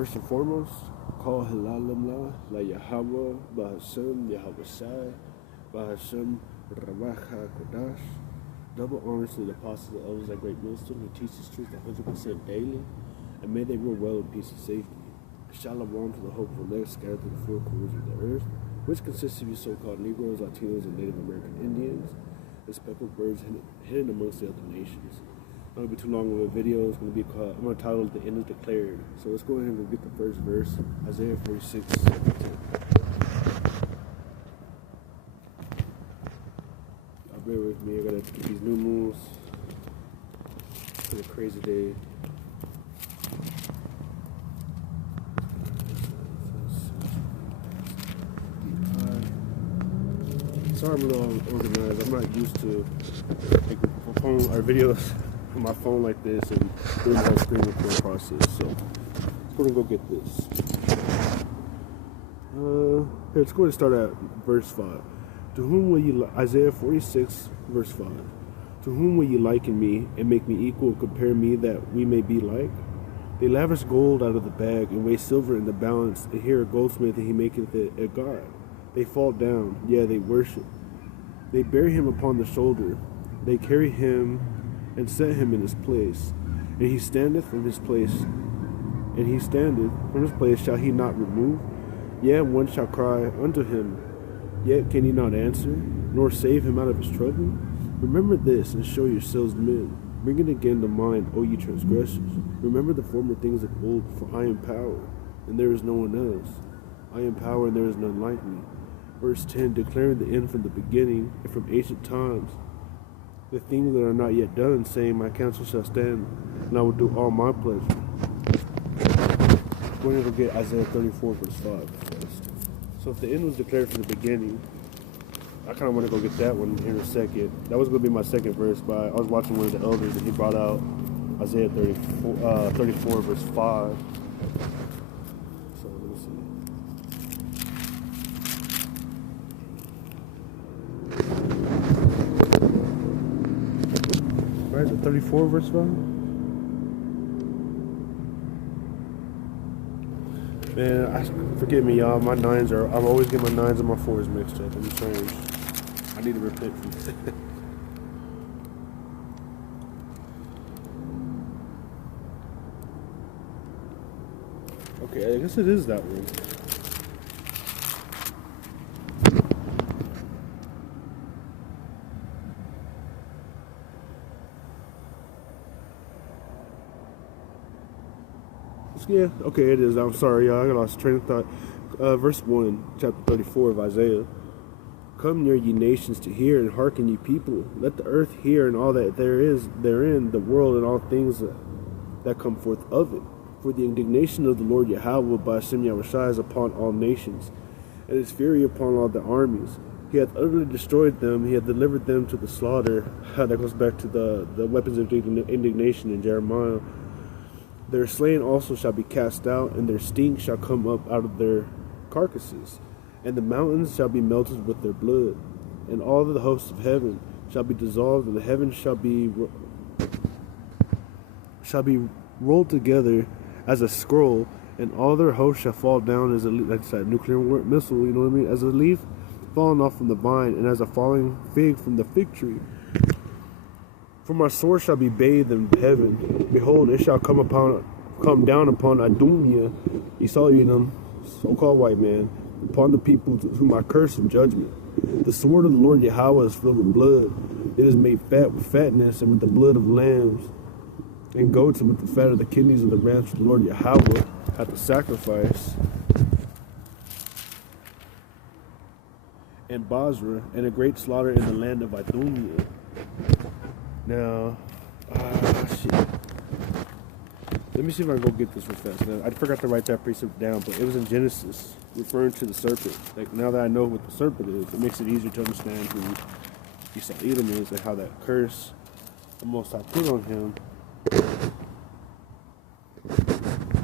First and foremost, call Halalam la Yahawah, BaHaSham, Yahawashi, BaHaSham, Rawchaa, Qodash. Double honors to the apostles and elders at Great MillStone who teach this truth 100% daily, and may they rule well in peace and safety. Shalawam to the hopeful elect scattered through the four corners of the earth, which consists of you so-called Negroes, Latinos, and Native American Indians, and speckled birds hidden amongst the other nations. Not going to be too long of a video. It's going to be called, I'm going to title it "The End is Declared." So let's go ahead and get the first verse, Isaiah 46, 10. Bear with me. I gotta get these new moves. It's been a crazy day. Sorry I'm a little unorganized. I'm not used to making phone or videos on my phone like this and doing the whole screen record process. So let's go and go get this. Here, let's go and start at verse 5. To whom will you, Isaiah 46, verse 5. To whom will you liken me and make me equal, compare me that we may be like? They lavish gold out of the bag and weigh silver in the balance, and here a goldsmith and he maketh it a god. They fall down, yeah, they worship. They bear him upon the shoulder. They carry him and set him in his place. And he standeth from his place. And he standeth from his place, shall he not remove? Yea, one shall cry unto him. Yet can he not answer, nor save him out of his trouble? Remember this, and show yourselves men. Bring it again to mind, O ye transgressors. Remember the former things of old, for I am power, and there is no one else. I am power, and there is none like me. Verse 10, declaring the end from the beginning, and from ancient times, the things that are not yet done, saying, my counsel shall stand, and I will do all my pleasure. We're going to go get Isaiah 34, verse 5 first. So if the end was declared from the beginning, I kind of want to go get that one here in a second. That was going to be my second verse, but I was watching one of the elders and he brought out Isaiah 34 verse 5. So let me see. Right, the 34 verse 5? Man, forgive me, y'all. My nines are, I'm always getting my nines and my fours mixed up. I'm strange. I need to repent from that. Okay, I guess it is that one. Yeah, okay, it is. I'm sorry, y'all. I lost train of thought. Verse 1, chapter 34 of Isaiah. Come near ye nations to hear, and hearken ye people. Let the earth hear, and all that there is therein, the world, and all things that come forth of it. For the indignation of the Lord Yahawah BaHaSham Yahawashi is upon all nations, and his fury upon all the armies. He hath utterly destroyed them. He hath delivered them to the slaughter. That goes back to the weapons of indignation in Jeremiah. Their slain also shall be cast out, and their stink shall come up out of their carcasses, and the mountains shall be melted with their blood, and all the hosts of heaven shall be dissolved, and the heavens shall be rolled together as a scroll, and all their hosts shall fall down as that's a nuclear missile, you know what I mean? As a leaf falling off from the vine, and as a falling fig from the fig tree. For my sword shall be bathed in heaven. Behold, it shall come down upon Idumea, Esau, Edom, so-called white man, upon the people whom I curse in judgment. The sword of the Lord Yahawah is filled with blood. It is made fat with fatness, and with the blood of lambs and goats, and with the fat of the kidneys of the rams, the Lord Yahawah hath the sacrifice. And Basra, and a great slaughter in the land of Idumea. Now, shit. Let me see if I can go get this real fast. Now, I forgot to write that precept down, but it was in Genesis, referring to the serpent. Like, now that I know what the serpent is, it makes it easier to understand who Esau Edom is and how that curse the Most High put on him.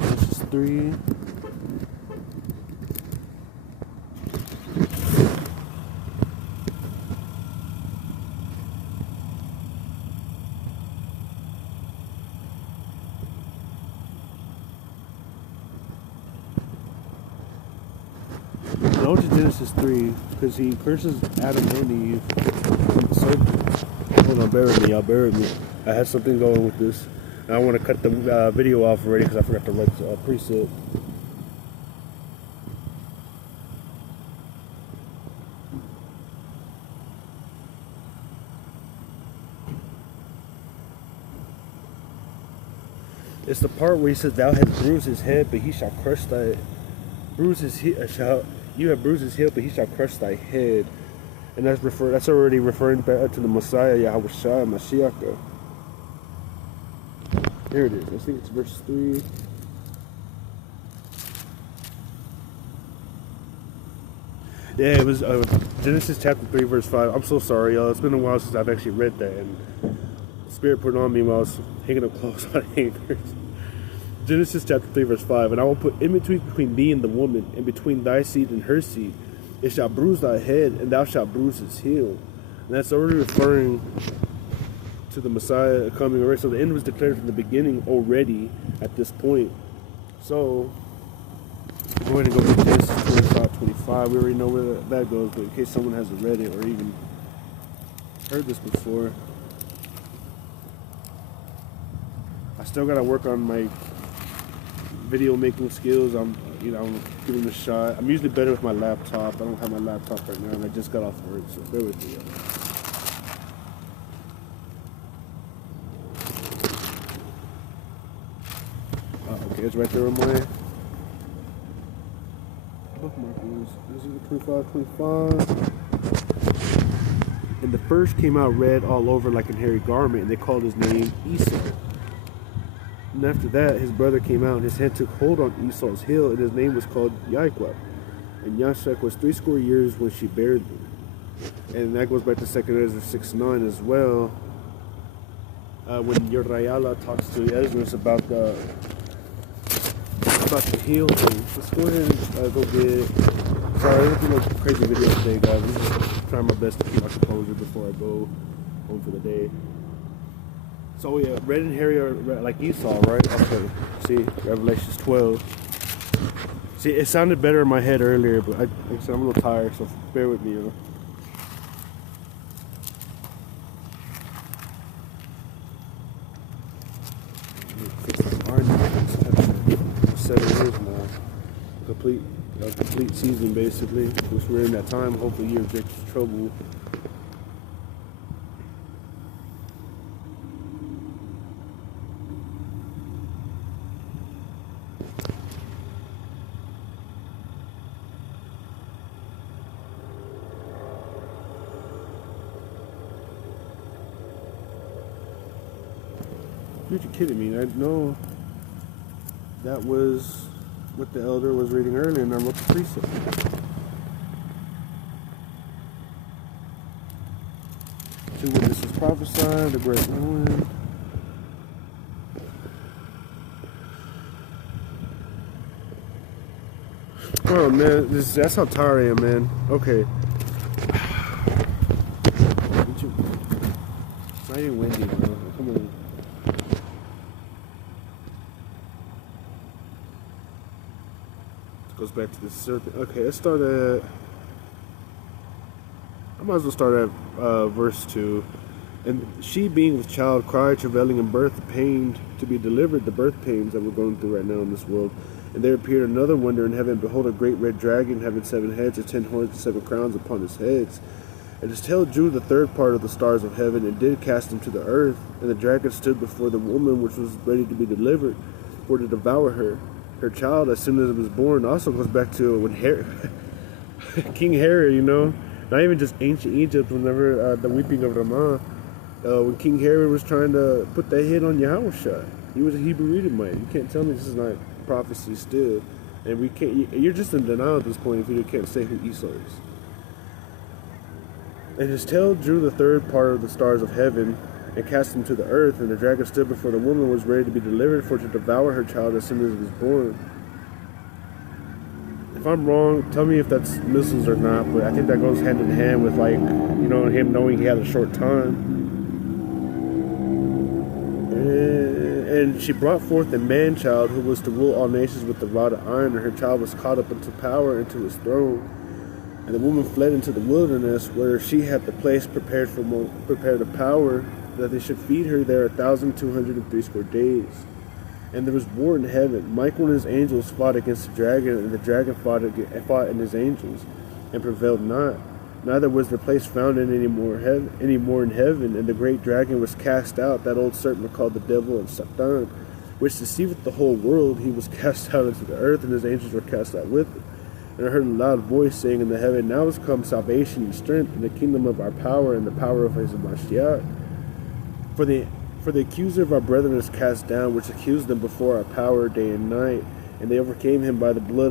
Genesis 3. No, to Genesis 3, because he curses Adam and Eve. So, hold on, bear with me, y'all, bear with me. I had something going with this. And I want to cut the video off already because I forgot to write the preset. It's the part where he says, "Thou hast bruised his head, but he shall crush thy bruise his you have bruised his heel, but he shall crush thy head." And that's already referring back to the Messiah, Yahawashi, Mashiach. There it is. I think it's verse 3. Yeah, it was Genesis chapter 3, verse 5. I'm so sorry, y'all. It's been a while since I've actually read that, and the Spirit put it on me while I was hanging up clothes on hangers. Genesis chapter 3, verse 5. "And I will put enmity between thee and the woman, and between thy seed and her seed. It shall bruise thy head, and thou shalt bruise his heel." And that's already referring to the Messiah coming already. So the end was declared from the beginning already at this point. So we're going to go to Genesis 25. We already know where that goes, but in case someone hasn't read it or even heard this before, I still got to work on my video making skills. I'm giving it a shot. I'm usually better with my laptop. I don't have my laptop right now, and I just got off work, so bear with me. Okay, it's right there on my bookmark. Is it 25? And the first came out red all over like a hairy garment, and they called his name Esau. And after that, his brother came out, and his hand took hold on Esau's heel, and his name was called Yahawah. And Yashak was 80 years when she bare them. And that goes back to 2 Ezra 6:9 as well. When Rawchaa talks to Ezra about the heel thing. Let's go ahead and go get. Sorry, I'm doing a crazy video today, guys. I'm just trying my best to keep my composure before I go home for the day. So yeah, red and hairy are like Esau, right? Okay. See, Revelations 12. See, it sounded better in my head earlier, but like I said, I'm a little tired, so bear with me, you know. Seven years now, complete season basically. Which we're in that time. Hopefully, you're in big trouble. You're kidding me? I know. That was what the elder was reading earlier, and I wrote the precept. Two witnesses prophesied, the great one. Oh man, that's how tired I am, man. Okay. It's not even windy, bro. Come on. Goes back to the serpent. Okay, let's start at. I might as well start at verse 2. "And she, being with child, cried, travailing in birth, pained to be delivered," the birth pains that we're going through right now in this world. "And there appeared another wonder in heaven. Behold, a great red dragon, having 7 heads and 10 horns and 7 crowns upon his heads. And his tail drew the third part of the stars of heaven, and did cast them to the earth. And the dragon stood before the woman, which was ready to be delivered, for to devour her child as soon as it was born." Also goes back to when King Herod, you know, not even just ancient Egypt, whenever the weeping of Aman, when King Herod was trying to put that hit on Yahawashi. He was a Hebrew Edomite. You can't tell me this is not prophecy still. And we can't. You're just in denial at this point if you can't say who Esau is. "And his tail drew the third part of the stars of heaven, and cast them to the earth. And the dragon stood before the woman, was ready to be delivered, for to devour her child as soon as it was born." If I'm wrong, tell me if that's missiles or not, but I think that goes hand in hand with, like, you know, him knowing he had a short time. "And she brought forth a man-child who was to rule all nations with the rod of iron, and her child was caught up into power, into his throne. And the woman fled into the wilderness, where she had the place prepared a power, that they should feed her there 1,260 days. And there was war in heaven. Michael and his angels fought against the dragon, and the dragon fought in his angels, and prevailed not. Neither was their place found in any more in heaven. And the great dragon was cast out, that old serpent called the devil and Satan, which deceiveth the whole world. He was cast out into the earth, and his angels were cast out with him. And I heard a loud voice saying in the heaven, Now is come salvation and strength, and the kingdom of our power, and the power of his Shaddya. For the accuser of our brethren is cast down, which accused them before our power day and night, and they overcame him by the blood